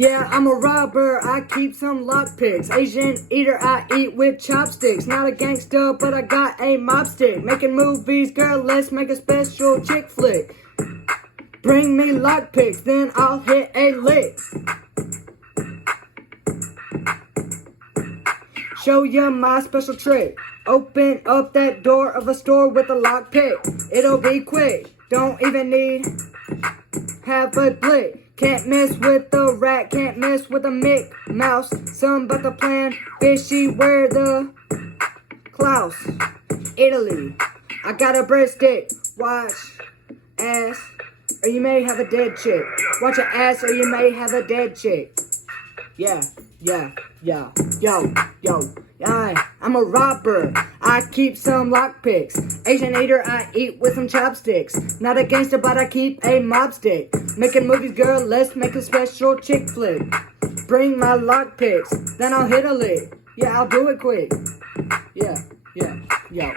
Yeah, I'm a robber, I keep some lockpicks. Asian eater, I eat with chopsticks. Not a gangster, but I got a mop stick. Making movies, girl, let's make a special chick flick. Bring me lockpicks, then I'll hit a lick. Show you my special trick. Open up that door of a store with a lockpick. It'll be quick, don't even need have a blick. Can't mess with the rat, can't mess with a Mick Mouse. Some about the plan, fishy, where the Klaus. Italy, I got a breadstick. Watch ass, or you may have a dead chick. Watch your ass, or you may have a dead chick. Yeah, yo. I'm a robber, I keep some lockpicks. Asian eater, I eat with some chopsticks. Not a gangster, but I keep a mob stick. Making movies, girl, let's make a special chick flick. Bring my lockpicks, then I'll hit a lick. Yeah, I'll do it quick. Yeah, yo.